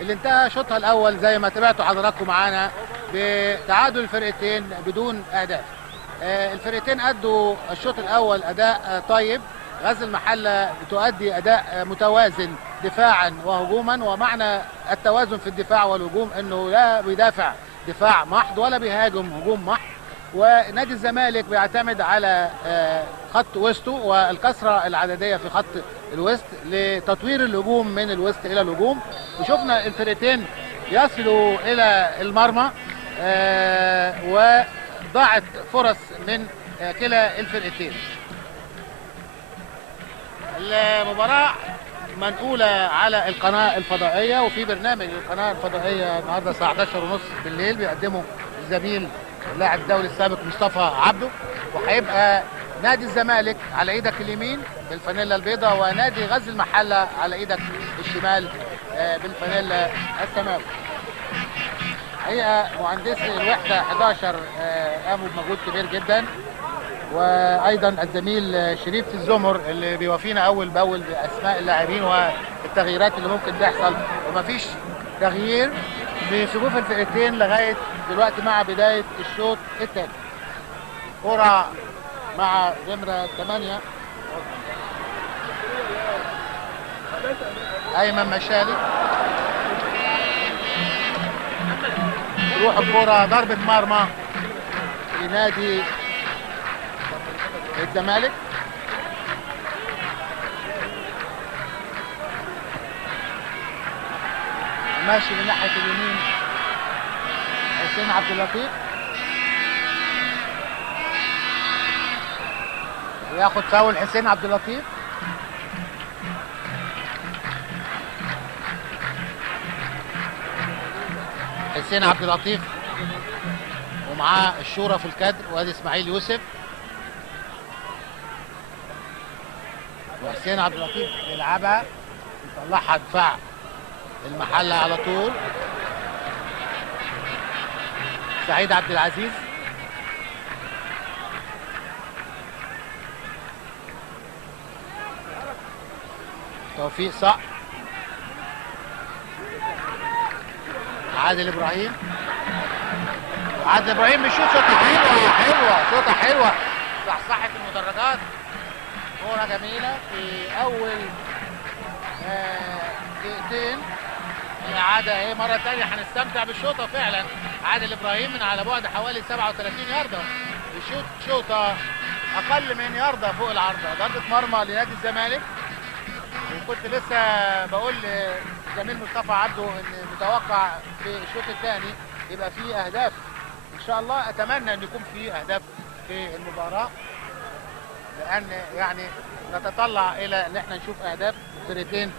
اللي انتهى شوطها الاول زي ما تابعتوا حضراتكم معانا بتعادل الفرقتين بدون اهداف. الفرقتين ادوا الشوط الاول اداء طيب. غزل المحله بتؤدي اداء متوازن دفاعا وهجوما، ومعنى التوازن في الدفاع والهجوم انه لا بيدافع دفاع محض ولا بيهاجم هجوم محض. ونادي الزمالك بيعتمد على خط وسطه والكثره العدديه في خط الوسط لتطوير الهجوم من الوسط الى الهجوم. وشفنا الفرقتين يصلوا الى المرمى وضاعت فرص من كلا الفرقتين. المباراة منقولة على القناة الفضائية، وفي برنامج القناة الفضائية النهارده الساعة 11:30 بالليل بيقدمه الزميل اللاعب الدولي السابق مصطفى عبده. وهيبقى نادي الزمالك على ايدك اليمين بالفانيلا البيضاء، ونادي غزل المحله على ايدك الشمال بالفانيلا السماوي. حقيقه مهندسي الوحده 11 قاموا بمجهود كبير جدا، وايضا الزميل شريف الزمر اللي بيوافينا اول باول باسماء اللاعبين والتغييرات اللي ممكن تحصل. ومفيش تغيير في صفوف الفرقتين لغايه دلوقتي مع بدايه الشوط الثاني. كرة مع نمرة 8 أيمن مشالي، تروح الكرة ضربة مرمى لنادي الزمالك. ماشي من ناحية اليمين حسين عبد اللطيف، وياخد فاول حسين عبد اللطيف. حسين عبد اللطيف ومعاه الشورى في الكادر وادي اسماعيل يوسف، وحسين عبد اللطيف يلعبها يطلعها دفاع المحله على طول. سعيد عبد العزيز، توفيق صقر، عادل ابراهيم، وعادل ابراهيم بيشوط شوطه حلوه شوطه حلوه صحصحت المدرجات. كوره جميله في اول دقيقتين. الاعاده اهي مره ثانيه هنستمتع بالشوطه فعلا. عادل ابراهيم من على بعد حوالي 37 يارده بيشوط شوطه اقل من يارده فوق العارضه. ضربه مرمى لنادي الزمالك. وكنت لسه بقول لزميل مصطفى عبده ان متوقع في الشوط الثاني يبقى فيه اهداف ان شاء الله. اتمنى ان يكون فيه اهداف في المباراه، لان يعني نتطلع الى ان احنا نشوف اهداف. الفرقتين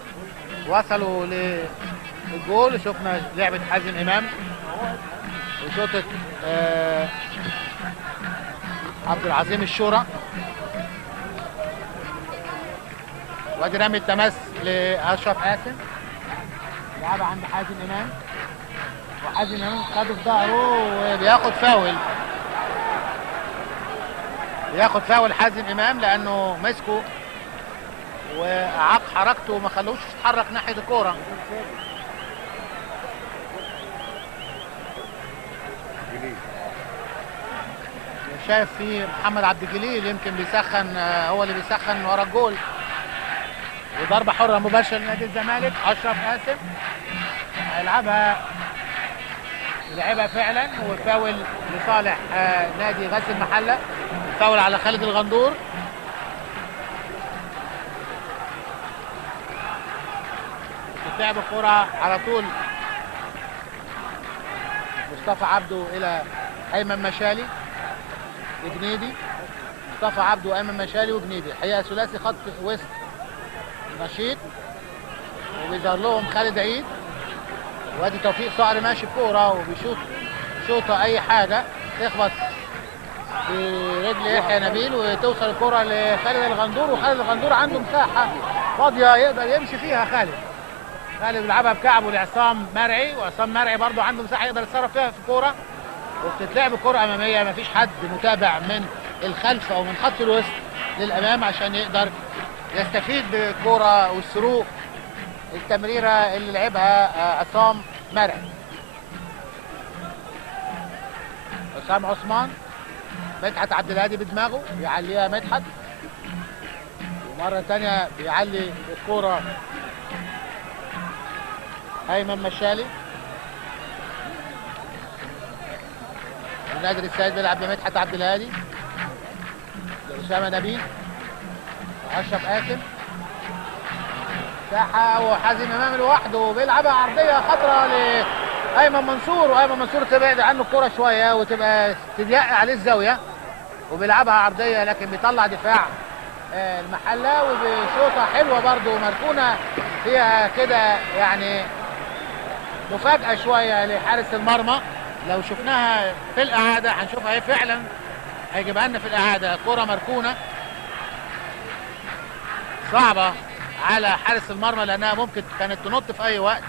وصلوا للجول. شفنا لعبه حازم امام وشوطه عبد العظيم الشورى، وادي رمي التماس لاشرف قاسم، لعبها عند حازم امام، وحازم امام خده في ظهره وبياخد فاول. بياخد فاول حازم امام لانه مسكه واعاق حركته وما خلوش يتحرك ناحيه الكوره. شايف في محمد عبد الجليل يمكن بيسخن، هو اللي بيسخن ورا الجول. وضربه حره مباشره لنادي الزمالك. اشرف قاسم هيلعبها، لعبها فعلا، وفاول لصالح نادي غزل المحله. فاول على خالد الغندور. تتلعب الكره على طول مصطفى عبده الى ايمن مشالي وجنيدي. مصطفى عبده وايمن مشالي وجنيدي، الحقيقه ثلاثي خط وسط نشيط، وبيظهر لهم خالد عيد. وادي توفيق صقر ماشي بكوره وبيشوط شوطه اي حاجه تخبط برجل يحيى نبيل وتوصل الكره لخالد الغندور. وخالد الغندور عنده مساحه فاضيه يقدر يمشي فيها. خالد بيلعبها بكعبه لعصام مرعي، وعصام مرعي برضه عنده مساحه يقدر يتصرف فيها في الكوره. وبتتلعب الكره اماميه، مفيش حد متابع من الخلف او من خط الوسط للامام عشان يقدر يستفيد بالكوره والثرو التمريره اللي لعبها عصام مرعي. حسام عثمان، مدحت عبد الهادي بدماغه بيعليها مدحت، ومره ثانيه بيعلي الكوره ايمن مشالي. نادر السيد بيلعب لمدحت عبد الهادي، لأسامة نبيل، أشرف قاسم، ساحة وحازم إمام لوحده بيلعبها عرضية خطرة لأيمن منصور، وأيمن منصور تبعد عنه الكرة شوية وتبقى تضيق عليه الزاوية، وبيلعبها عرضية لكن بيطلع دفاع المحلة، وبشوطة حلوة برضو مركونة فيها كده يعني مفاجأة شوية لحارس المرمى. لو شفناها في الإعادة هنشوفها هي فعلا هيجيبها لنا في الإعادة، كرة مركونة صعبة على حارس المرمى لأنها ممكن كانت تنط في أي وقت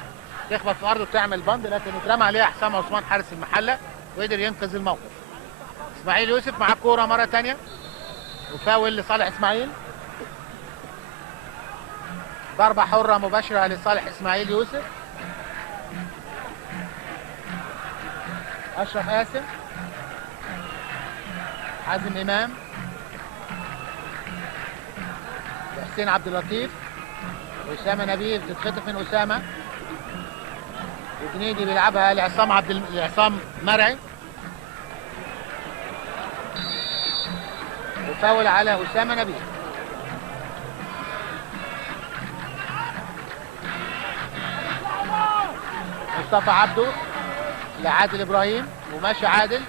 تخبط في أرضه وتعمل بند، لكن اترمى عليها حسام عثمان حارس المحلة وقدر ينقذ الموقف. إسماعيل يوسف مع الكورة مرة تانية، وفاول لصالح إسماعيل، ضربة حرة مباشرة لصالح إسماعيل يوسف. أشرف قاسم، حازم إمام، حسين عبد اللطيف، أسامة نبيل تتخطف من أسامة، وجنيدي بيلعبها لعصام مرعي، وفاول على أسامة نبيل. مصطفى عبده لعادل إبراهيم، وماشي عادل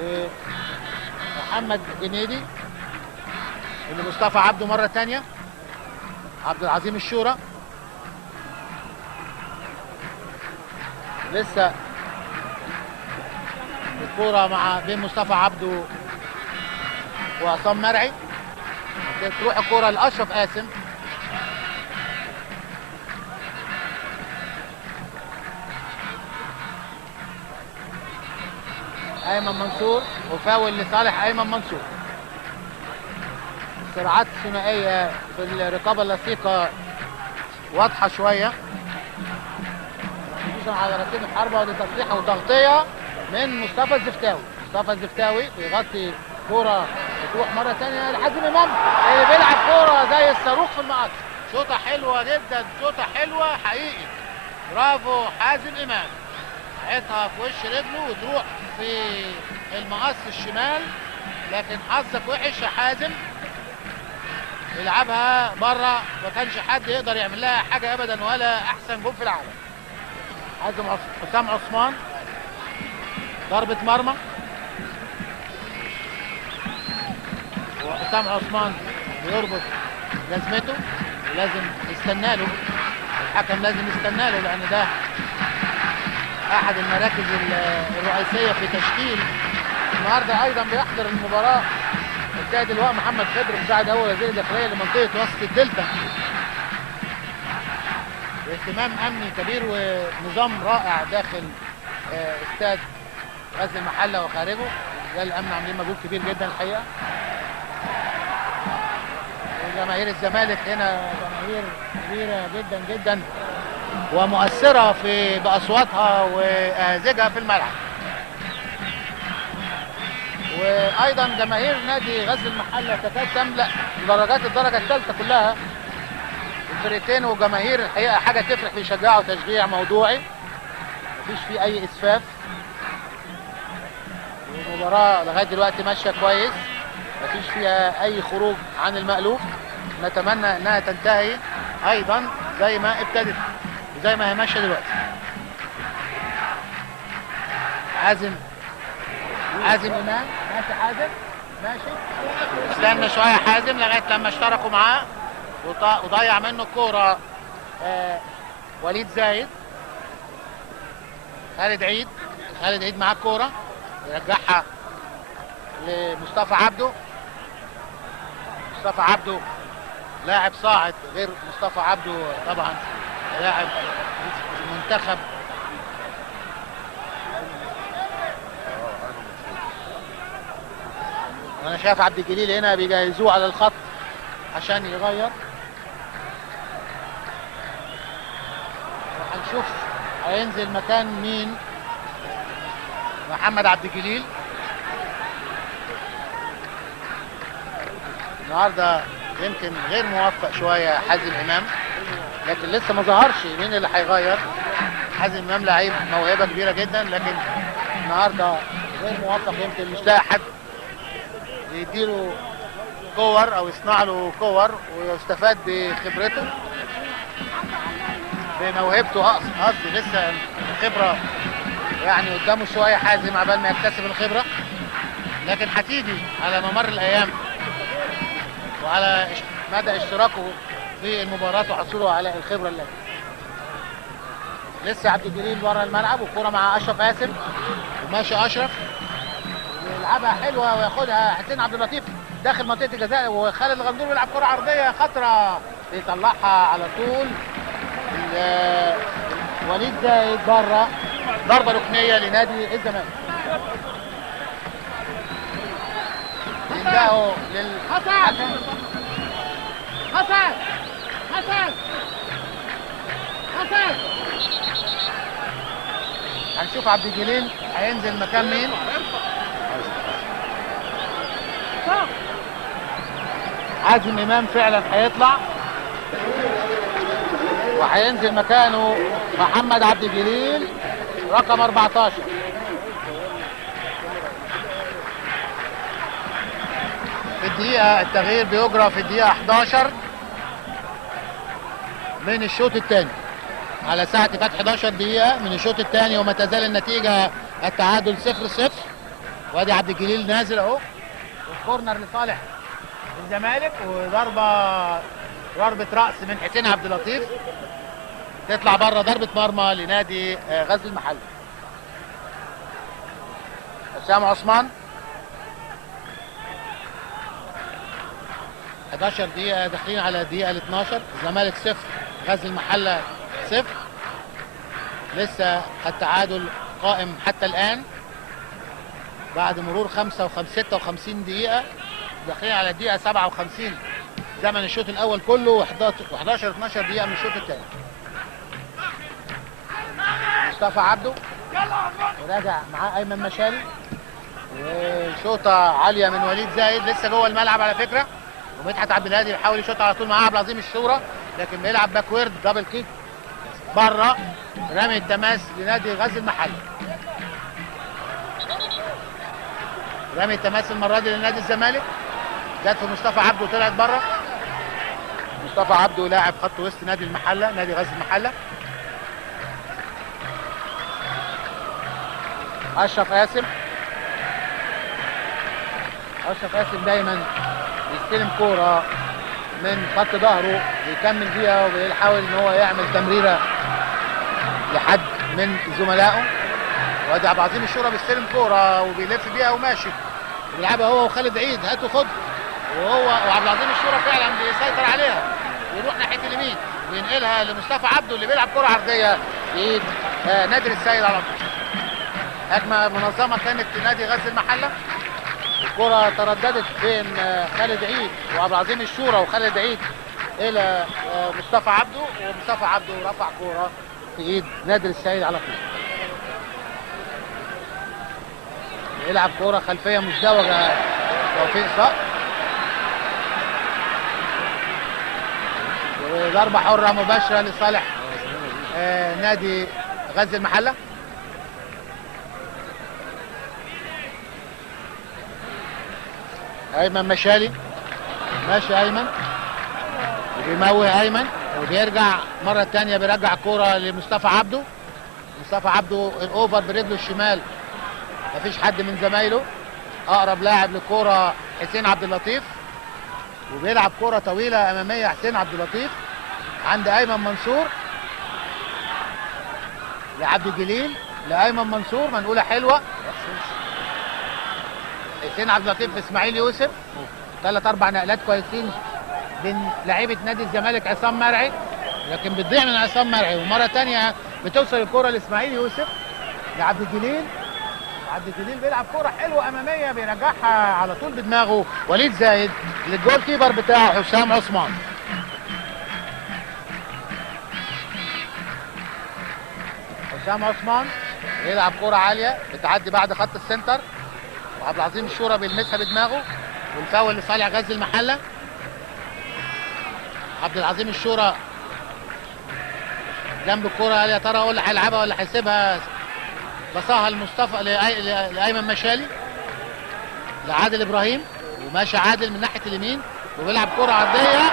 لمحمد جنيدي لمصطفى عبده مرة تانية، عبد العظيم الشورى لسه الكورة مع بين مصطفى عبده وعصام مرعي، تروح الكورة لأشرف قاسم، أيمن منصور، وفاول لصالح أيمن منصور. السرعات الثنائية في الرقابة اللصيقة واضحة شوية، على رصيد الحربة، ودي تصليحة وتغطية من مصطفى الزفتاوي. مصطفى الزفتاوي بيغطي كورة بتروح مرة ثانية لحازم إمام اللي بيلعب كورة زي الصاروخ في المقص، شوطة حلوة جدا، شوطة حلوة حقيقي، برافو حازم إمام، حطها في وش رجله وتروح في المقص الشمال، لكن حظك وحش يا حازم، يلعبها بره، ما كانش حد يقدر يعمل لها حاجة أبدا، ولا أحسن جول في العالم. حسام عثمان، ضربة مرمى، وحسام عثمان بيربط جزمته، ولازم يستنى له الحكم، لازم يستنى له لأن ده أحد المراكز الرئيسية في تشكيل. النهارده أيضا بيحضر المباراة السيد اللواء محمد خضر مساعد أول وزير الداخلية لمنطقة وسط الدلتا، باهتمام أمني كبير ونظام رائع داخل استاد غزل المحلة وخارجه. رجال الأمن عاملين مجهود كبير جدا الحقيقة، وجماهير الزمالك هنا جماهير كبيرة جدا جدا ومؤثرة بأصواتها وأهازيجها في الملعب، وأيضا جماهير نادي غزل المحلة تكاد تملأ درجات الدرجة الثالثة كلها، الفرقتين وجماهير الحقيقة حاجة تفرح، بيشجعوا تشجيع موضوعي، مفيش فيه أي إسفاف، المباراة لغاية دلوقتي ماشية كويس، مفيش فيها أي خروج عن المألوف، نتمنى إنها تنتهي أيضا زي ما ابتدت زي ما هي ماشية دلوقتي. حازم إمام، ماشي حازم، ماشي، استنى شوية حازم لغاية لما اشتركوا معاه وضيع منه الكورة وليد زايد. خالد عيد معاه الكورة، يرجعها لمصطفى عبده. مصطفى عبده لاعب صاعد، غير مصطفى عبده طبعا لاعب منتخب. انا شايف عبد الجليل هنا بيجهزوه على الخط عشان يغير. هنشوف هينزل مكان مين. محمد عبد الجليل النهارده يمكن غير موفق شويه حازم امام، لكن لسه ما ظهرش مين اللي هيغير. حازم امام لعيب موهبه كبيره جدا، لكن النهارده غير موفق، يمكن مش لاقي حد يديله كور او يصنع له كور ويستفاد بخبرته بموهبته. قصدي لسه الخبره يعني قدامه شويه حازم عبال ما يكتسب الخبره، لكن هتيجي على ممر الايام وعلى مدى اشتراكه في المباراه وحصوله على الخبره اللازمه. لسه عبد الجليل بره الملعب والكره مع اشرف قاسم، وماشي اشرف يلعبها حلوه وياخدها حسين عبد اللطيف داخل منطقه الجزاء، وخالد الغندور بيلعب كره عرضيه خطره يطلعها على طول. وليد زايد بره، ضربه ركنيه لنادي الزمالك. ينتهوا للحكم حسن. هنشوف عبد الجليل هينزل مكان مين. حازم امام فعلا هيطلع وهينزل مكانه محمد عبد الجليل رقم 14. في الدقيقة التغيير بيجرى في الدقيقة 11 من الشوط الثاني، على ساعة فتح 11 دقيقة من الشوط الثاني، وما تزال النتيجة التعادل 0-0. وادي عبد الجليل نازل اهو، والكورنر لصالح الزمالك، ضربة رأس من حسين عبد اللطيف تطلع بره، ضربة مرمى لنادي غزل المحله. حسام عثمان 11 دقيقة داخلين على الدقيقة ال 12، الزمالك 0 غزل المحله 0. لسه التعادل قائم حتى الآن بعد مرور 56 دقيقة، داخلين على الدقيقة 57 زمن الشوط الأول كله، و11 12 دقيقة من الشوط الثاني. مصطفى عبده وراجع معاه أيمن مشالي، وشوطة عالية من وليد زايد لسه جوه الملعب على فكرة، ومدحت عبد الهادي بيحاول يشوط على طول معاه عبد العظيم الشورى، لكن بيلعب باكورد دبل كيك بره. رمي التماس لنادي غزل المحله. رمي التماس المره دي لنادي الزمالك، جت في مصطفى عبده وطلعت بره. مصطفى عبده لاعب خط وسط نادي المحله، نادي غزل المحله. اشرف قاسم دايما بيستلم كوره من خط ظهره ويكمل بيها وبيحاول ان هو يعمل تمريره لحد من زملائه. وادي عبد العظيم الشورى بيستلم كوره وبيلف بيها وماشي وبيلعبها هو وخالد عيد، هات وخد، وعبد العظيم الشورى فعلا بيسيطر عليها ويروح ناحيه اليمين وينقلها لمصطفى عبده اللي بيلعب كوره عرضيه بايد نادر السيد على طول. هجمه منظمه كانت لنادي غزل المحله، الكرة ترددت بين خالد عيد وعبد العظيم الشورى وخالد عيد الى مصطفى عبده، ومصطفى عبده رفع كرة في ايد نادر السيد على طول. يلعب كرة خلفية مزدوجة توفيق صقر، وضربة حرة مباشرة لصالح نادي غزل المحله. ايمن مشالي، ماشي ايمن وبيموه ايمن وبيرجع مرة تانية، بيرجع الكورة لمصطفى عبده. مصطفى عبده الاوفر برجله الشمال، مفيش حد من زمايله. اقرب لاعب للكورة حسين عبد اللطيف، وبيلعب كورة طويلة امامية حسين عبد اللطيف عند ايمن منصور لعبد الجليل لايمن منصور، منقولة حلوة. حسين عبد اللطيف اسماعيل يوسف، 3-4 نقلات كويسين من لعيبه نادي الزمالك عصام مرعي، لكن بتضيع من عصام مرعي، ومره ثانيه بتوصل الكره لاسماعيل يوسف لعبد الجليل. عبد الجليل بيلعب كره حلوه اماميه بيرجعها على طول بدماغه وليد زايد للجول كيبر بتاعه حسام عثمان. حسام عثمان يلعب كرة عالية بتعدي بعد خط السنتر، وعبد العظيم الشورى بيلمسها بدماغه، والفاول لصالح غزل المحلة. عبد العظيم الشورى جنب الكرة، يا ترى هو اللي هيلعبها ولا هيسيبها؟ بصاها لمصطفى لايمن مشالي لعادل ابراهيم، وماشي عادل من ناحيه اليمين وبيلعب كرة عرضيه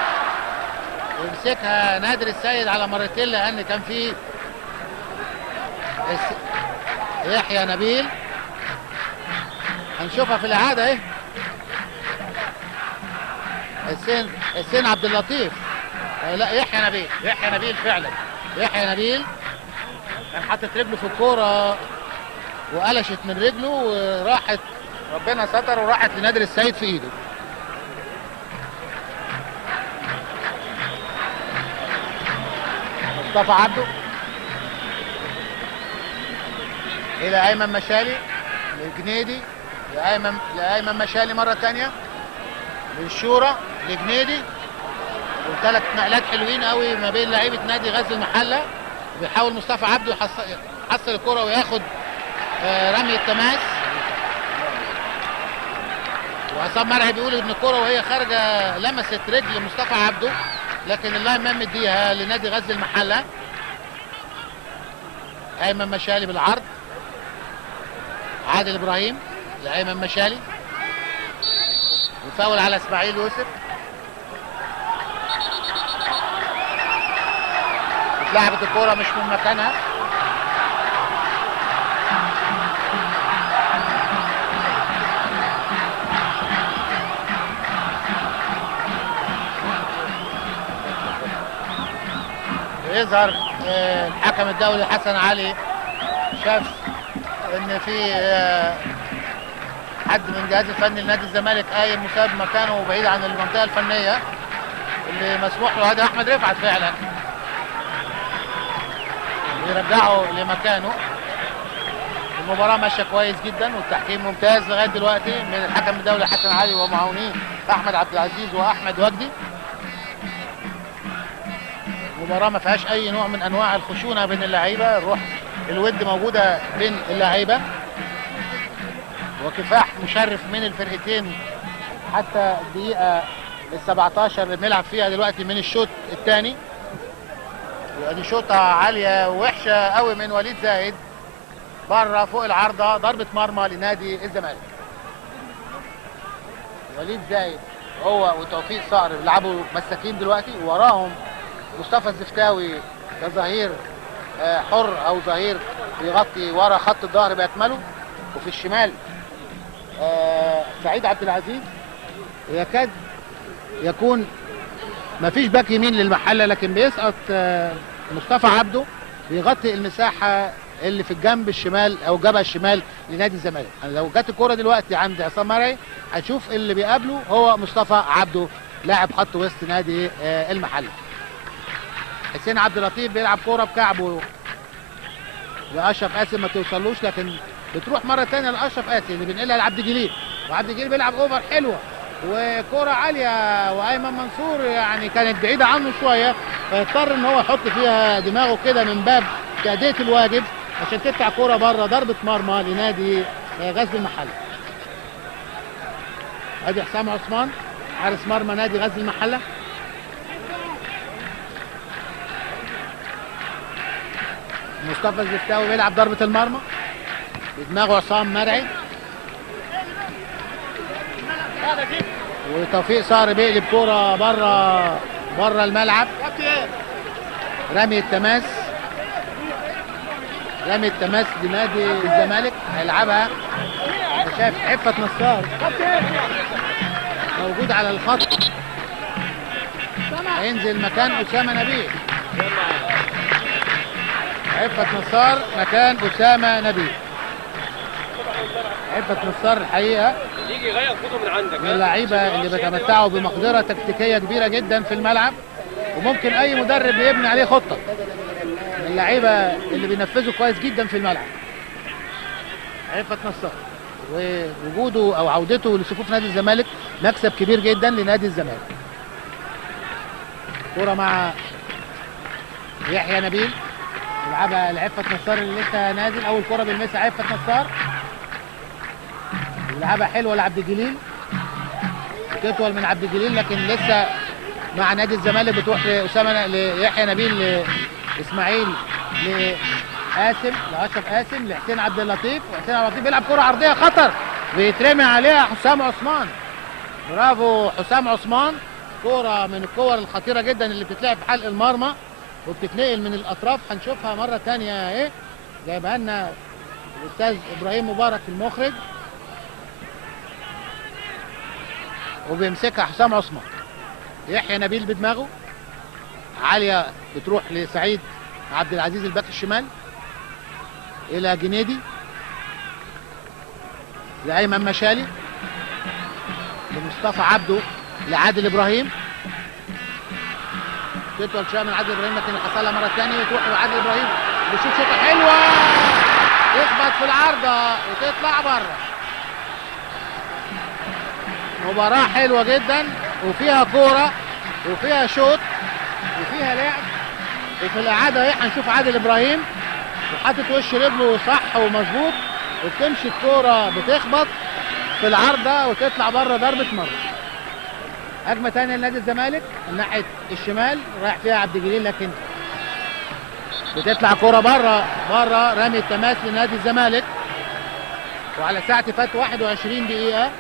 ويمسكها نادر السيد على مرتين، لان كان في يحيى نبيل. هنشوفها في الاعاده اهي. حسين عبد اللطيف، لا يحيى نبيل فعلا. يحيى نبيل كان حاطط رجله في الكوره وقلشت من رجله وراحت، ربنا ستر وراحت لنادر السيد في ايده. مصطفى عبده الى ايمن مشالي لجنيدي، لايمن مشالي مره ثانيه للشورى لجنيدي، وثلاث نقلات حلوين قوي ما بين لعيبه نادي غزل المحله. بيحاول مصطفى عبده يحصل الكره وياخد رمي التماس، وعصام مرعي بيقول ان الكره وهي خارجه لمست رجل مصطفى عبده، لكن اللاين مان مديها لنادي غزل المحله. ايمن مشالي بالعرض، عادل ابراهيم لايمن مشالي، وفاول على اسماعيل يوسف. اتلعبت الكوره مش من مكانها. يظهر الحكم الدولي حسن علي شاف ان في حد من الجهاز الفني لنادي الزمالك قايم مساب مكانه بعيد عن المنطقه الفنيه اللي مسموح له. هذا احمد رفعت فعلا يرجعه لمكانه. المباراه ماشيه كويس جدا والتحكيم ممتاز لغايه دلوقتي من الحكم الدولي حسن علي ومعاونيه احمد عبد العزيز واحمد وجدي. المباراه ما فيهاش اي نوع من انواع الخشونه بين اللعيبه، الروح الود موجوده بين اللعيبه، وكفاح مشرف من الفرقتين حتى الدقيقه ال17 اللي بنلعب فيها دلوقتي من الشوط الثاني. ودي شوطه عاليه ووحشه قوي من وليد زايد بره فوق العارضه، ضربه مرمى لنادي الزمالك. وليد زايد هو وتوفيق صقر بيلعبوا مساكين دلوقتي، ووراهم مصطفى الزفتاوي كظهير حر او ظهير بيغطي ورا خط الظهر باكمله، وفي الشمال سعيد عبد العزيز. يكاد يكون مفيش باك يمين للمحله، لكن بيسقط مصطفى عبده بيغطي المساحه اللي في الجنب الشمال او الجبهه الشمال لنادي الزمالك. يعني لو جت الكوره دلوقتي عند عصام مرعي هتشوف اللي بيقابله هو مصطفى عبده لاعب خط وسط نادي المحله. حسين عبد اللطيف بيلعب كوره بكعبه لاشرف قاسم ما توصلوش، لكن بتروح مره ثانيه لاشرف قاسم اللي بينقلها لعبد الجليل، وعبد الجليل بيلعب اوفر حلوه وكوره عاليه، وايمن منصور يعني كانت بعيده عنه شويه فيضطر ان هو يحط فيها دماغه كده من باب تأدية الواجب عشان تطلع كوره بره، ضربه مرمى لنادي غزل المحله. ادي حسام عثمان حارس مرمى نادي غزل المحله. مصطفى الزفتاوي بيلعب ضربه المرمى بدماغه عصام مرعي، وتوفيق صقر بيقلب كوره بره الملعب. رمي التماس لنادي الزمالك هيلعبها. انت شايف عفة نصار موجود على الخط، هينزل مكان اسامه نبيل. عفة نصار مكان اسامه نبيل. عفة نصار الحقيقه يجي يغير خطوه من عندك من اللعيبه اللي بيتمتعوا بمقدره تكتيكيه كبيره جدا في الملعب، وممكن اي مدرب يبني عليه خطه. من اللعيبه اللي بينفذوا كويس جدا في الملعب عفة نصار، ووجوده او عودته لصفوف نادي الزمالك مكسب كبير جدا لنادي الزمالك. كرة مع يحيى نبيل يلعبها لعفة نصار اللي لسه نازل، اول كرة بيلمسها عفة نصار، يلعبها حلوة لعبد الجليل، تطول من عبد الجليل لكن لسه مع نادي الزمالك بتروح لأسامة ليحيى نبيل لإسماعيل لقاسم لأشرف قاسم لحسين عبد اللطيف، وحسين عبد اللطيف بيلعب كرة عرضية خطر بيترمي عليها حسام عثمان. برافو حسام عثمان، كرة من الكور الخطيرة جدا اللي بتتلعب في حلق المرمى وبتتنقل من الأطراف. هنشوفها مرة تانية اهي جايبها لنا الأستاذ إبراهيم مبارك المخرج، وبيمسكها حسام عثمان. يحيى نبيل بدماغه عالية بتروح لسعيد عبد العزيز الباك الشمال الى جنيدي لايمن مشالي لمصطفى عبده لعادل ابراهيم، تطول شويه من عادل ابراهيم لكن حصلها مره ثانيه وتروح لعادل ابراهيم بيشوط شوطه حلوه يخبط في العارضه وتطلع بره. مباراه حلوه جدا وفيها كوره وفيها شوط وفيها لعب، وفي الاعاده اهي هنشوف عادل ابراهيم وحاطط وش رجله صح ومظبوط، وبتمشي الكوره بتخبط في العارضه وتطلع بره ضربه مرمى. هجمه ثانيه لنادي الزمالك ناحيه الشمال رايح فيها عبد الجليل لكن بتطلع كوره بره رمي التماس لنادي الزمالك. وعلى ساعه فات 21 دقيقه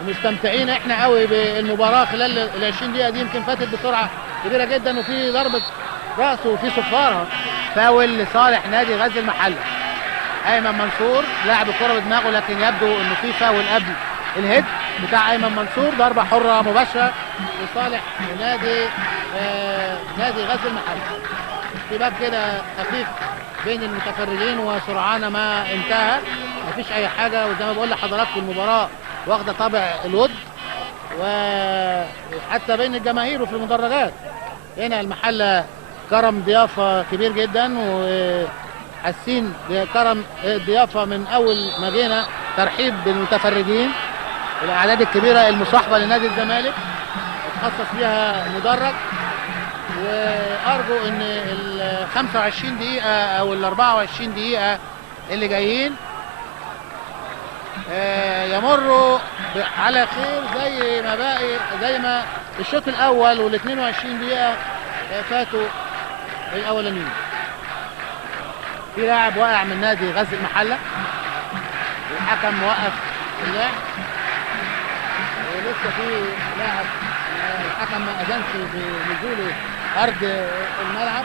ومستمتعين احنا قوي بالمباراه خلال ال 20 دقيقه دي، يمكن فاتت بسرعه كبيره جدا، وفي ضربه راس وفي صفاره فاول لصالح نادي غزل المحله. ايمن منصور لاعب الكره بدماغه لكن يبدو انه في فاول قبل الهيد بتاع ايمن منصور، ضربه حره مباشره لصالح نادي غزل المحله. في باب كده خفيف بين المتفرجين وسرعان ما انتهى، مفيش اي حاجه، وزي ما بقول لحضراتكم المباراه واخده طابع الود وحتى بين الجماهير وفي المدرجات. هنا المحله كرم ضيافه كبير جدا وحاسين بكرم الضيافه من اول ما جينا، ترحيب بالمتفرجين الاعداد الكبيره المصاحبه لنادي الزمالك اتخصص بيها مدرج. وارجو ان ال 25 دقيقه او ال 24 دقيقه اللي جايين يمروا على خير زي ما الشوط الاول وال 22 دقيقه فاتوا الاولانيين. في لاعب واقع من نادي غزل المحله، الحكم موقف اللعب ولسه في لاعب الحكم ما اذنش بنزوله ارض الملعب.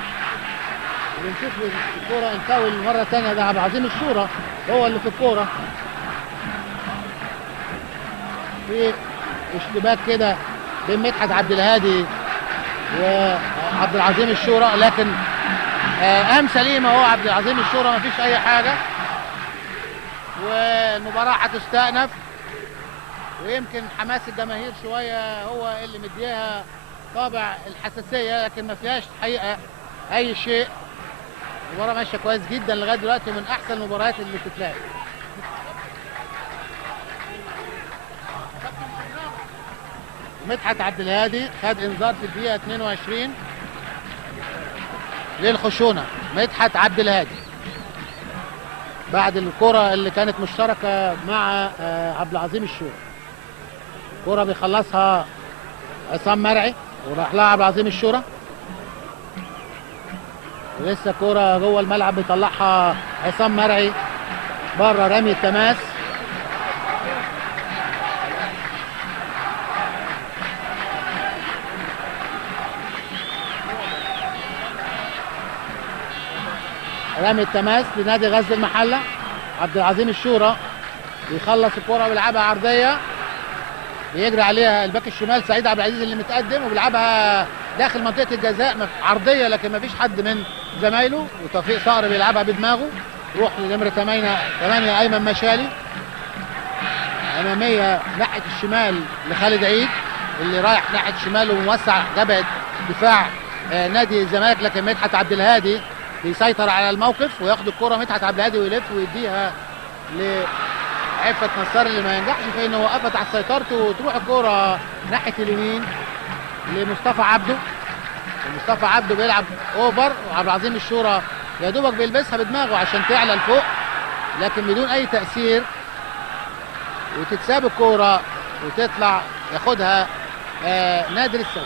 بنشوف الكوره انفاول مره ثانيه، ده عبد العظيم الشورى هو اللي في الكوره، في اشتباك كده بين مدحت عبد الهادي وعبد العظيم الشورى، لكن قام سليم اهو عبد العظيم الشورى مفيش اي حاجه. والمباراه هتستأنف ويمكن حماس الجماهير شويه هو اللي مديها طابع الحساسيه، لكن ما فيهاش حقيقه اي شيء. المباراه ماشيه كويس جدا لغايه دلوقتي، من احسن المباريات اللي بتتلعب. مدحت عبد الهادي خد انذار في الدقيقه 22 للخشونه. مدحت عبد الهادي بعد الكره اللي كانت مشتركه مع عبد العظيم الشورى، كره بيخلصها عصام مرعي وراح لها عبد العظيم الشورى، ولسه كره جوه الملعب بيطلعها عصام مرعي بره رمي التماس. رمي التماس لنادي غزل المحله. عبد العظيم الشورى بيخلص الكره ويلعبها عرضيه، بيجري عليها الباك الشمال سعيد عبد العزيز اللي متقدم وبيلعبها داخل منطقه الجزاء عرضيه، لكن ما فيش حد من زمايله، وتوفيق صقر بيلعبها بدماغه روح لنمره 8 ايمن مشالي اماميه ناحيه الشمال لخالد عيد اللي رايح ناحيه الشمال وموسع جبهه دفاع نادي الزمالك، لكن مدحت عبد الهادي بيسيطر على الموقف وياخد الكره مدحت عبد الهادي ويلف ويديها لعفة نصار اللي ما ينجحش في انه وقفت على سيطرته، وتروح الكره ناحيه اليمين لمصطفى عبده. ومصطفى عبده بيلعب اوفر، وعبد العظيم الشورى يا دوبك بيلبسها بدماغه عشان تعلى لفوق لكن بدون اي تأثير، وتتساب الكورة وتطلع ياخدها نادر السوي.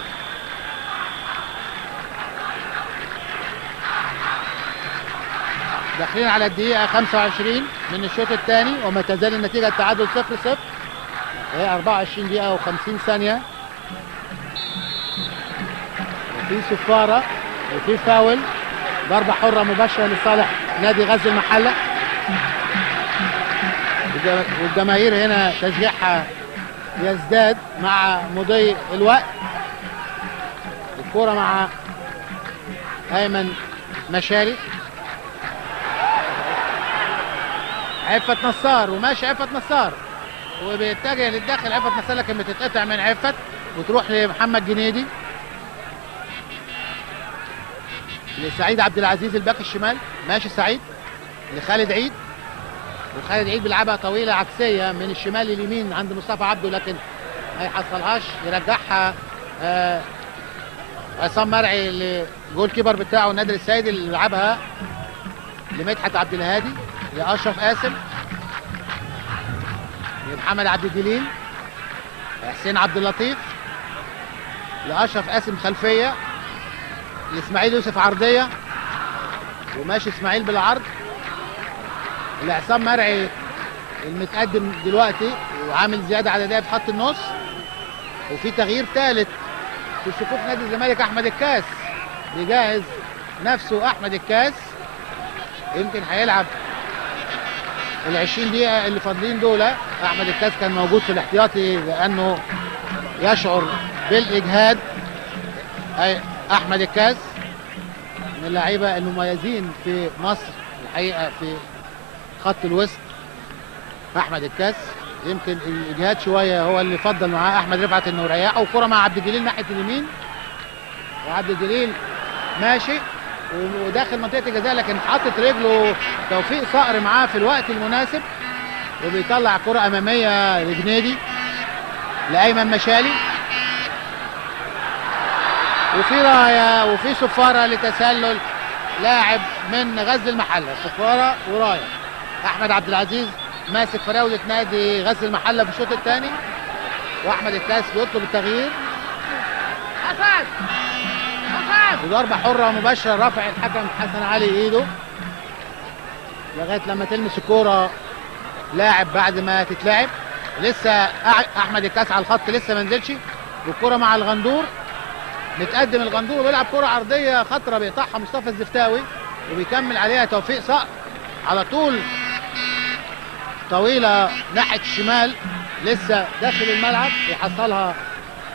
داخلين على الدقيقة 25 من الشوط الثاني وما تزال النتيجة التعادل 0-0. هي 24 دقيقة و50 ثانية، وفي صفارة وفي فاول، ضربة حرة مباشرة لصالح نادي غزل المحلة، والجماهير هنا تشجيعها يزداد مع مضي الوقت. الكرة مع أيمن مشاري، عفت نصار، وماشي عفت نصار وبيتجه للداخل عفت نصار لكن بتتقطع من عفت وتروح لمحمد جنيدي، لسعيد عبد العزيز الباك الشمال، ماشي سعيد لخالد عيد، وخالد عيد بيلعبها طويله عكسيه من الشمال لليمين عند مصطفى عبده لكن ما يحصلهاش، يرجعها عصام مرعي لجول كيبر بتاعه نادر السيد اللي لعبها لمدحت عبد الهادي، لاشرف قاسم، لمحمد عبد الجليل، حسين عبد اللطيف، لاشرف قاسم خلفيه، لاسماعيل يوسف عرضيه وماشي اسماعيل بالعرض، لعصام مرعي المتقدم دلوقتي وعامل زياده عدديه في خط النص. وفي تغيير ثالث في صفوف نادي الزمالك، احمد الكاس بيجهز نفسه، احمد الكاس يمكن هيلعب ال20 دقيقه اللي فاضلين دول. احمد الكاس كان موجود في الاحتياطي لانه يشعر بالاجهاد. اي احمد الكاس من اللعيبه المميزين في مصر الحقيقه في خط الوسط. احمد الكاس يمكن الاجهاد شويه هو اللي فضل معاه احمد رفعت انه يريحه، وكره مع عبد الجليل ناحيه اليمين، وعبد الجليل ماشي وداخل منطقه الجزاء لكن حاطط رجله توفيق صقر معاه في الوقت المناسب، وبيطلع كره اماميه لجنيدي لايمن مشالي، وفي رايه وفي صفاره لتسلل لاعب من غزل المحله، صفاره ورايه. احمد عبد العزيز ماسك فراوده نادي غزل المحله في الشوط الثاني، واحمد الكاس بيطلب التغيير. وضربه حره مباشره رفع الحكم حسن علي ايده لغايه لما تلمس الكوره لاعب بعد ما تتلعب. لسه احمد الكاس على الخط لسه ما نزلش، والكوره مع الغندور، متقدم الغندور وبيلعب كرة عرضية خطرة بيقطعها مصطفى الزفتاوي وبيكمل عليها توفيق صقر على طول طويلة ناحية الشمال، لسه داخل الملعب يحصلها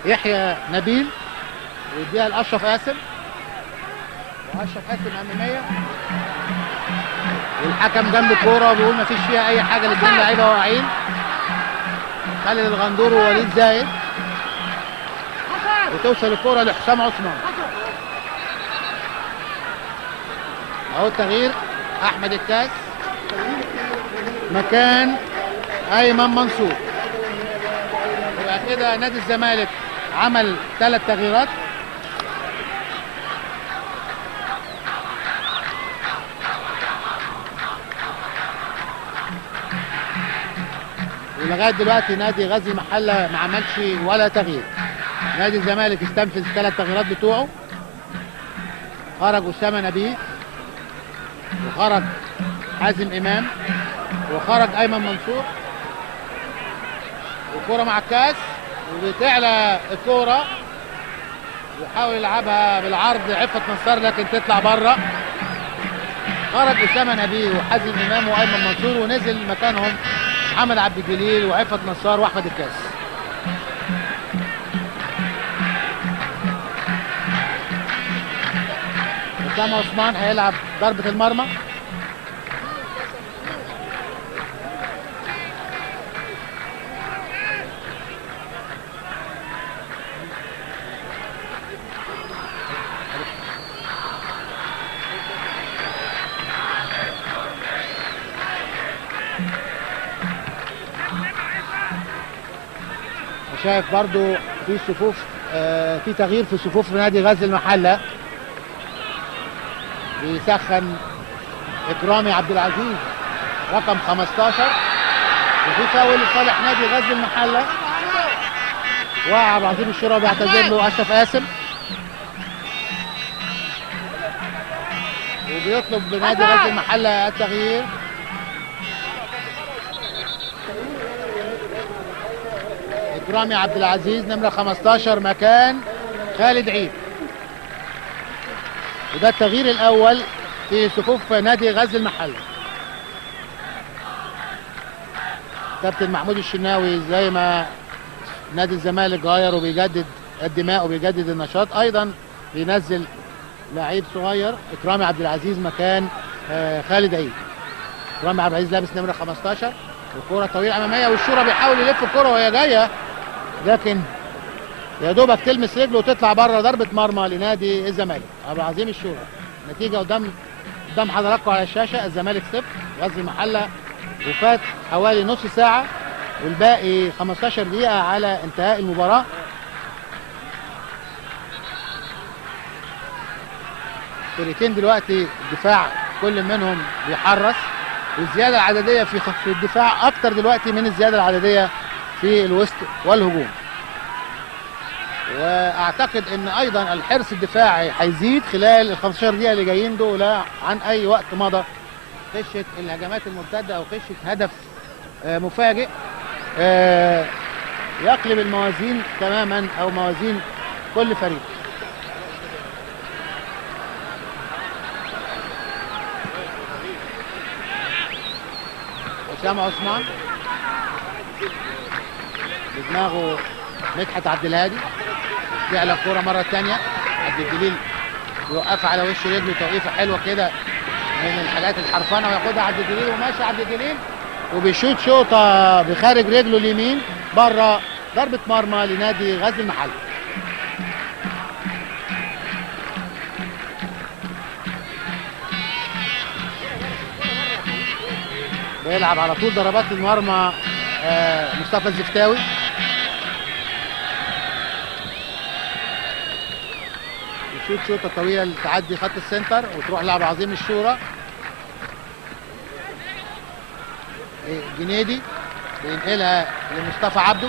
يحيى نبيل ويديها لأشرف قاسم، وأشرف قاسم أمامية، والحكم جنب الكورة وبيقول مفيش فيها أي حاجة، الاثنين لعيبة واقعين، خالد الغندور ووليد زايد، وتوصل الكرة لحسام عثمان. اهو التغيير، احمد الكاس مكان ايمن منصور. يبقى كده نادي الزمالك عمل 3 تغييرات، ولغايه دلوقتي نادي غزل المحله ما عملش ولا تغيير. نادي الزمالك استنفذ 3 تغييرات بتوعه، خرج اسامه نبيه، وخرج حازم امام، وخرج ايمن منصور، والكوره مع الكاس وبتعلى الكوره ويحاول يلعبها بالعرض عفت نصار لكن تطلع بره. خرج اسامه نبيه وحازم امام وايمن منصور، ونزل مكانهم محمد عبد الجليل وعفت نصار واحمد الكاس. حسام عثمان هيلعب ضربة المرمى. شايف برضو في صفوف في تغيير في صفوف نادي غزل المحله. بيسخن اكرامي عبد العزيز رقم 15. وفي فاول لصالح نادي غزل المحله. وقع عبد العظيم الشورى بيعتذر له اشرف قاسم، وبيطلب بنادي غزل المحله التغيير. اكرامي عبد العزيز نمره 15 مكان خالد عيد، وده التغيير الاول في صفوف نادي غزل المحله. كابتن محمود الشناوي زي ما نادي الزمالك غير وبيجدد الدماء وبيجدد النشاط، ايضا بينزل لعيب صغير اكرامي عبد العزيز مكان خالد عيد. اكرامي عبد العزيز لابس نمره 15، الكوره طويله اماميه والشورى بيحاول يلف الكوره وهي جايه، لكن يا دوبك تلمس رجله وتطلع بره. ضربه مرمى لنادي الزمالك. عبد العظيم الشورى. نتيجه قدام حضراتكم على الشاشه، الزمالك 0 غزل المحله، وفات حوالي نص ساعه والباقي 15 دقيقه على انتهاء المباراه. فريقين دلوقتي الدفاع كل منهم بيحرص، والزياده العدديه في الدفاع اكتر دلوقتي من الزياده العدديه في الوسط والهجوم. واعتقد ان ايضا الحرص الدفاعي هيزيد خلال ال 15 دقيقه اللي جايين دول عن اي وقت مضى. خشه الهجمات المرتده او خشه هدف مفاجئ يقلب الموازين تماما او موازين كل فريق. حسام عثمان بدماغه مدحت عبد الهادي، تعلى الكوره مره ثانيه. عبد الجليل يوقفها على وش رجله توقيفه حلوه كده من الحاجات الحرفانه، وياخدها عبد الجليل وماشي عبد الجليل وبيشوط شوطه بخارج رجله اليمين بره. ضربه مرمى لنادي غزل المحله. بيلعب على طول ضربات المرمى مصطفى الزفتاوي. يشوط شوطه طويله تعدي خط السنتر وتروح لعب عظيم الشورى. جنيدي بينقلها لمصطفى عبده.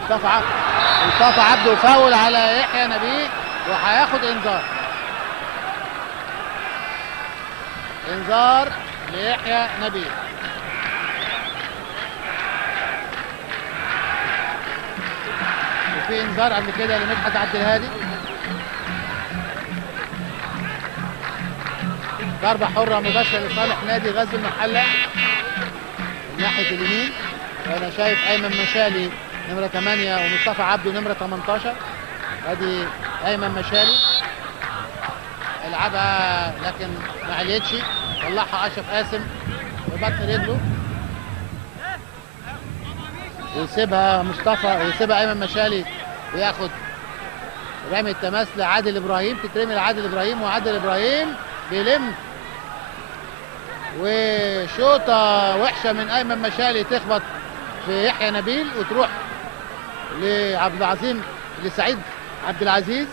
مصطفى عبده فاول على يحيى نبيه وهياخد انذار ليحيى نبيه. وفي انذار قبل كده لمدحت عبد الهادي. ضربة حرة مباشرة لصالح نادي غزل المحلة من ناحية اليمين، وانا شايف ايمن مشالي نمرة 8 ومصطفى عبده نمرة 18. ادي ايمن مشالي العبها لكن ما عليتش، طلعها اشرف قاسم ببطن رجله ويسيبها ايمن مشالي وياخد رمي التماس لعادل ابراهيم، تترمي لعادل ابراهيم وعادل ابراهيم بيلم وشوطه وحشه من ايمن مشالي تخبط في يحيى نبيل وتروح لسعيد عبد العزيز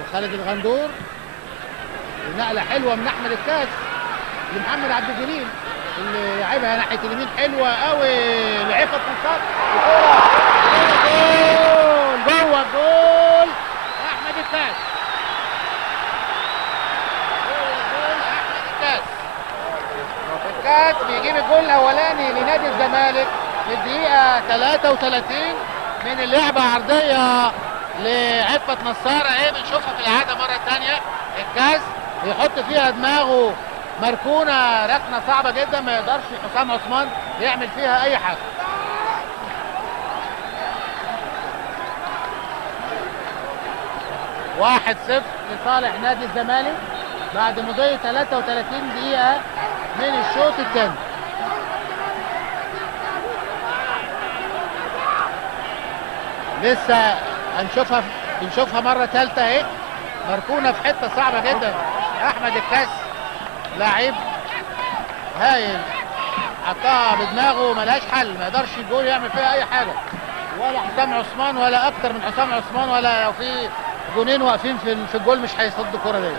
وخالد الغندور. نقله حلوه من احمد الكاس لمحمد عبد الجليل اللي لعبها ناحيه اليمين حلوه قوي لعفت نصار. جوه الجول احمد الكاس. الكاس بيجيب الجول الاولاني لنادي الزمالك في الدقيقه 33 من اللعبه عرضيه لعفت نصار. اهي بنشوفها في العاده مره ثانيه. الكاس يحط فيها دماغه مركونه ركنه صعبه جدا، ما يقدرش حسام عثمان يعمل فيها اي حاجه. واحد صفر لصالح نادي الزمالك بعد مضي 33 دقيقه من الشوط الثاني. لسه بنشوفها مره ثالثه اهي، مركونه في حته صعبه جدا. احمد الكاس لاعب هايل، حطها بدماغه ملهاش حل، ما يقدرش الجول يعمل فيها اي حاجه، ولا حسام عثمان ولا اكتر من حسام عثمان ولا لو في جونين واقفين في الجول مش هيصد الكره دي.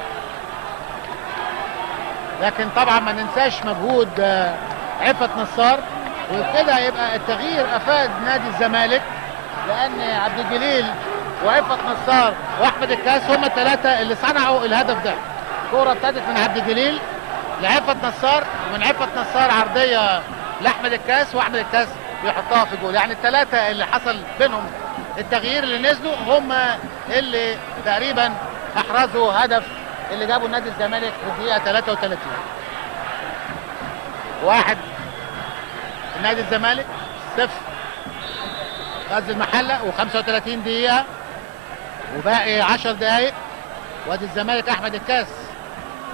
لكن طبعا ما ننساش مجهود عفت نصار، وبكده يبقى التغيير افاد نادي الزمالك، لان عبد الجليل وعفت نصار واحمد الكاس هم الثلاثه اللي صنعوا الهدف ده. كوره ابتدت من عبد الجليل لعفت نصار، ومن عفت نصار عرضيه لاحمد الكاس، واحمد الكاس بيحطها في جول. يعني الثلاثه اللي حصل بينهم التغيير اللي نزلوا هم اللي تقريبا احرزوا هدف اللي جابوا نادي الزمالك في الدقيقه 33. واحد نادي الزمالك، 0 غزل المحله، و35 دقيقه وباقي 10 دقائق. وادي الزمالك احمد الكاس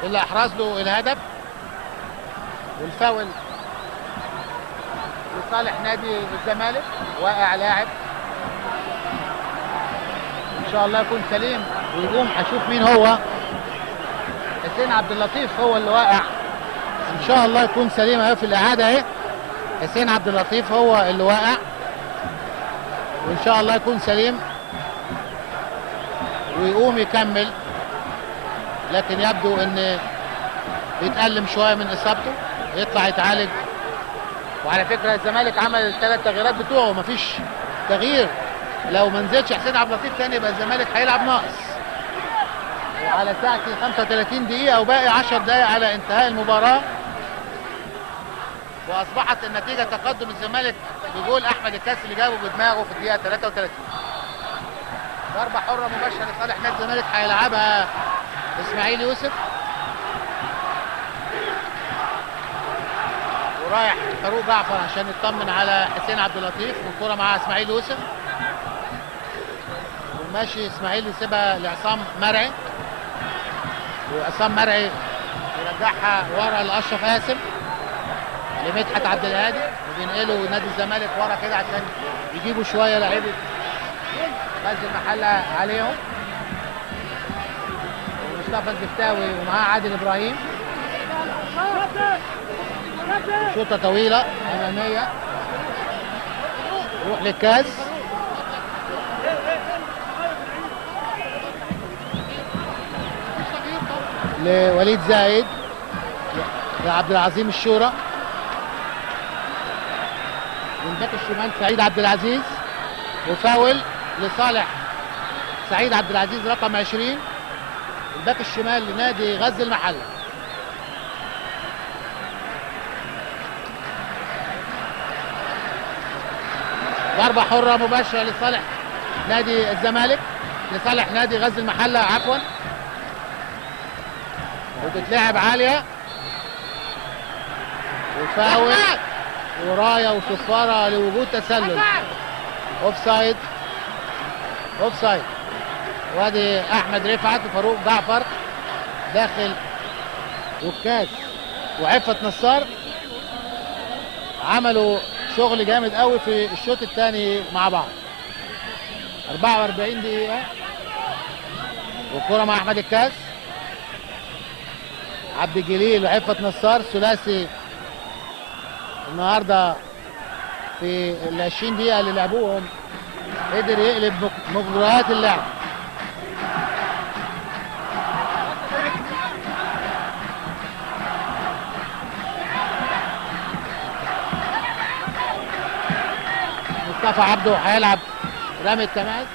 اللي احرز له الهدف، والفاول لصالح نادي الزمالك. واقع لاعب ان شاء الله يكون سليم ويقوم. هشوف مين هو. حسين عبد اللطيف هو اللي واقع، ان شاء الله يكون سليم اهي في الاعاده اهي. حسين عبد اللطيف هو اللي واقع، وان شاء الله يكون سليم ويقوم يكمل، لكن يبدو ان بيتألم شويه من اصابته، يطلع يتعالج. وعلى فكره الزمالك عمل الثلاث تغييرات بتوعه، مفيش تغيير. لو ما نزلش حسين عبد اللطيف تاني يبقى الزمالك هيلعب ناقص. وعلى ساعه 35 دقيقه وباقي 10 دقائق على انتهاء المباراه، واصبحت النتيجه تقدم الزمالك بجول احمد الكاس اللي جابه بدماغه في الدقيقه 33. ضربه حره مباشره لصالح نادي الزمالك هيلعبها اسماعيل يوسف، ورايح فاروق جعفر عشان يطمن على حسين عبد اللطيف، والكره مع اسماعيل يوسف، وماشي اسماعيل يسيبها لعصام مرعي، وعصام مرعي يرجعها ورا لاشرف قاسم لمدحت عبد الهادي، وبينقلوا نادي الزمالك ورا كده عشان يجيبوا شويه لعيبه غزل المحله عليهم. ومصطفى الزفتاوي ومعاه عادل ابراهيم، شوطه طويله اماميه يروح للكاس، لوليد زايد، لعبد العظيم الشورى، والباك الشمال سعيد عبد العزيز، وفاول لصالح سعيد عبد العزيز رقم 20 الباك الشمال لنادي غزل المحله. ضربه حره مباشره لصالح نادي الزمالك، لصالح نادي غزل المحله عفوا، وبتتلعب عاليه، وفاول ورايه وصفاره لوجود تسلل. اوف سايد، اوف سايد. وادي احمد رفعت وفاروق جعفر داخل، والكاس وعفت نصار عملوا شغل جامد قوي في الشوط الثاني مع بعض. 44 دقيقه والكره مع احمد الكاس، عبد الجليل وعفت نصار ثلاثي النهارده في ال 20 دقيقه اللي لعبوهم، قدر يقلب مجريات اللعب. مصطفى عبده هيلعب رمي التماس،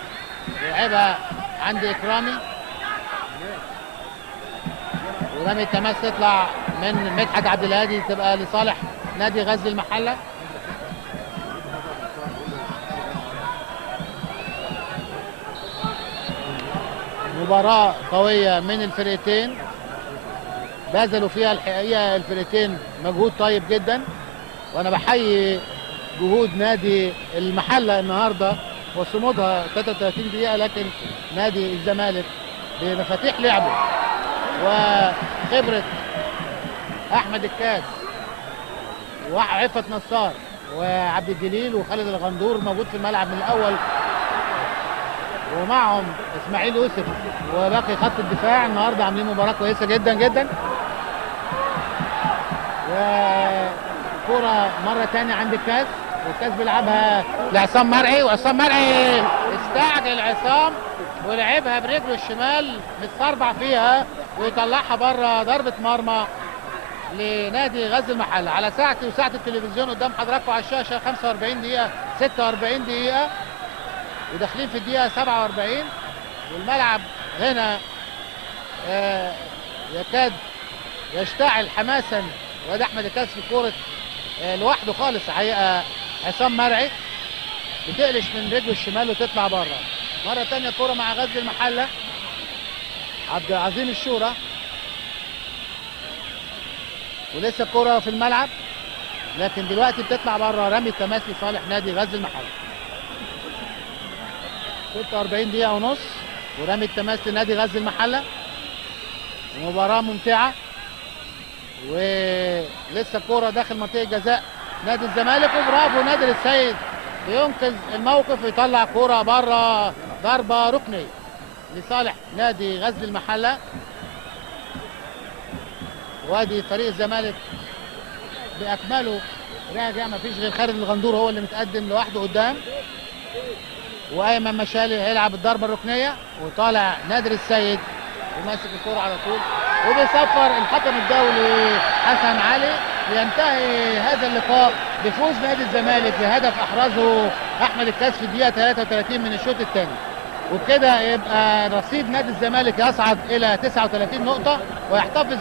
يلعبها عند اكرامي، ورمي التماس تطلع من مدحت عبد الهادي تبقى لصالح نادي غزل المحله. مباراة قوية من الفرقتين، بذلوا فيها الحقيقة الفرقتين مجهود طيب جدا، وانا بحيي جهود نادي المحلة النهاردة وصمودها 33 دقيقة، لكن نادي الزمالك بمفاتيح لعبه وخبرة احمد الكاس وعفت نصار وعبد الجليل وخالد الغندور موجود في الملعب من الاول، ومعهم اسماعيل يوسف وباقي خط الدفاع، النهارده عاملين مباراه كويسه جدا جدا. وكوره مره ثانيه عند الكاس، والكاس بيلعبها لعصام مرعي، وعصام مرعي استعجل عصام ولعبها برجله الشمال متصربع فيها ويطلعها بره، ضربه مرمى لنادي غزل المحله. على ساعتي وساعه التلفزيون قدام حضراتكم على الشاشه 45 دقيقه 46 دقيقه وداخلين في الدقيقه 47، والملعب هنا يكاد يشتعل حماسا. وادي احمد الكاس في الكوره لوحده خالص حقيقه. عصام مرعي بتقلش من رجله الشمال وتطلع بره. مره ثانيه كوره مع غزل المحله، عبد العظيم الشورى، ولسه الكوره في الملعب لكن دلوقتي بتطلع بره. رمي التماس لصالح نادي غزل المحله. 46 دقيقه ونص ورمي التماس لنادي غزل المحله. مباراه ممتعه ولسه الكوره داخل منطقه جزاء نادي الزمالك، وبرافو نادر السيد ينقذ الموقف ويطلع كوره بره. ضربه ركنيه لصالح نادي غزل المحله. وادي فريق الزمالك باكمله راجع، ما فيش غير خالد الغندور هو اللي متقدم لوحده قدام، وايمن مشالي هيلعب الضربه الركنيه وطالع نادر السيد وماسك الكوره على طول وبيصفر الحكم الدولي حسن علي. لينتهي هذا اللقاء بفوز نادي الزمالك بهدف احرزه احمد الكاس في الدقيقه 33 من الشوط الثاني، وبكده يبقى رصيد نادي الزمالك يصعد الى 39 نقطه ويحتفظ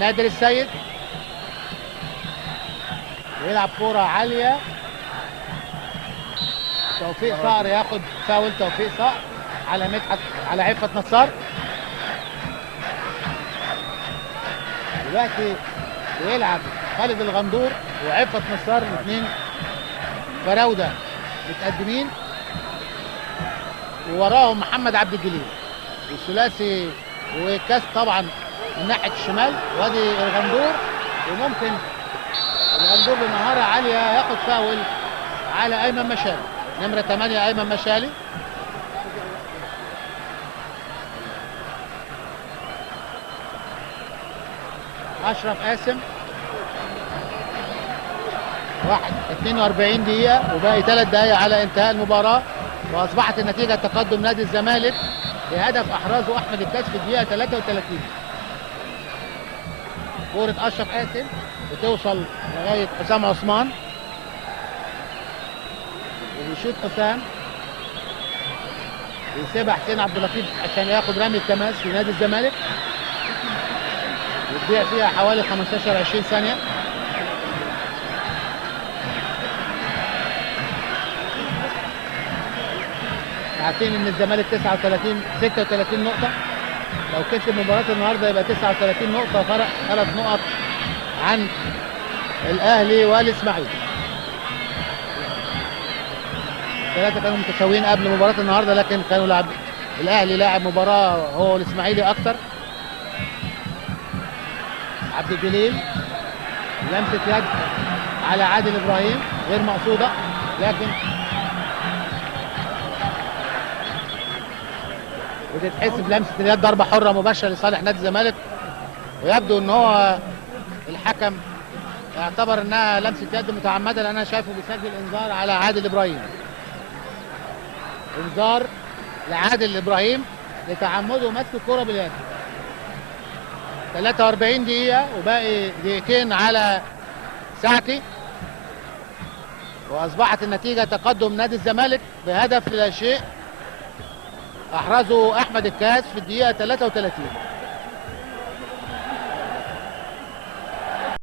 نادر السيد ويلعب كوره عاليه. توفيق صقر ياخد فاول. توفيق صقر على مدحت على عفت نصار. دلوقتي بيلعب خالد الغندور وعفت نصار، الاثنين فراوده متقدمين، ووراهم محمد عبد الجليل والثلاثي وكاس طبعا من ناحيه الشمال. وادي الغندور، وممكن الغندور بمهاره عاليه ياخد فاول على ايمن مشالي، نمره 8 ايمن مشالي. اشرف قاسم 42 دقيقه وباقي 3 دقائق على انتهاء المباراه، واصبحت النتيجه تقدم نادي الزمالك بهدف احرزه احمد الكاس في الدقيقه 33. كوره اشرف قاسم بتوصل لغايه حسام عثمان وبيشوط حسام، بيسيبها حسين عبد اللطيف عشان ياخد رمي التماس في نادي الزمالك، يضيع فيها حوالي 15 20 ثانيه. عارفين ان الزمالك 36 نقطه، لو كسب مباراه النهارده يبقى 39 نقطه، فرق 3 نقط عن الاهلي والاسماعيلي. الثلاثه كانوا متساويين قبل مباراه النهارده، لكن كانوا الاهلي لاعب مباراه هو الاسماعيلي اكتر. عبد الجليل لمسه يد على عادل ابراهيم غير مقصوده، لكن بتتحسب لمسه اليد ضربه حره مباشره لصالح نادي الزمالك، ويبدو ان هو الحكم اعتبر انها لمسه يد متعمده، لان انا شايفه بيسجل انذار على عادل ابراهيم. انذار لعادل ابراهيم لتعمده مسك الكره باليد. 43 دقيقه وباقي دقيقتين على ساعتي، واصبحت النتيجه تقدم نادي الزمالك بهدف لا شيء احرزه احمد الكاس في الدقيقه 33.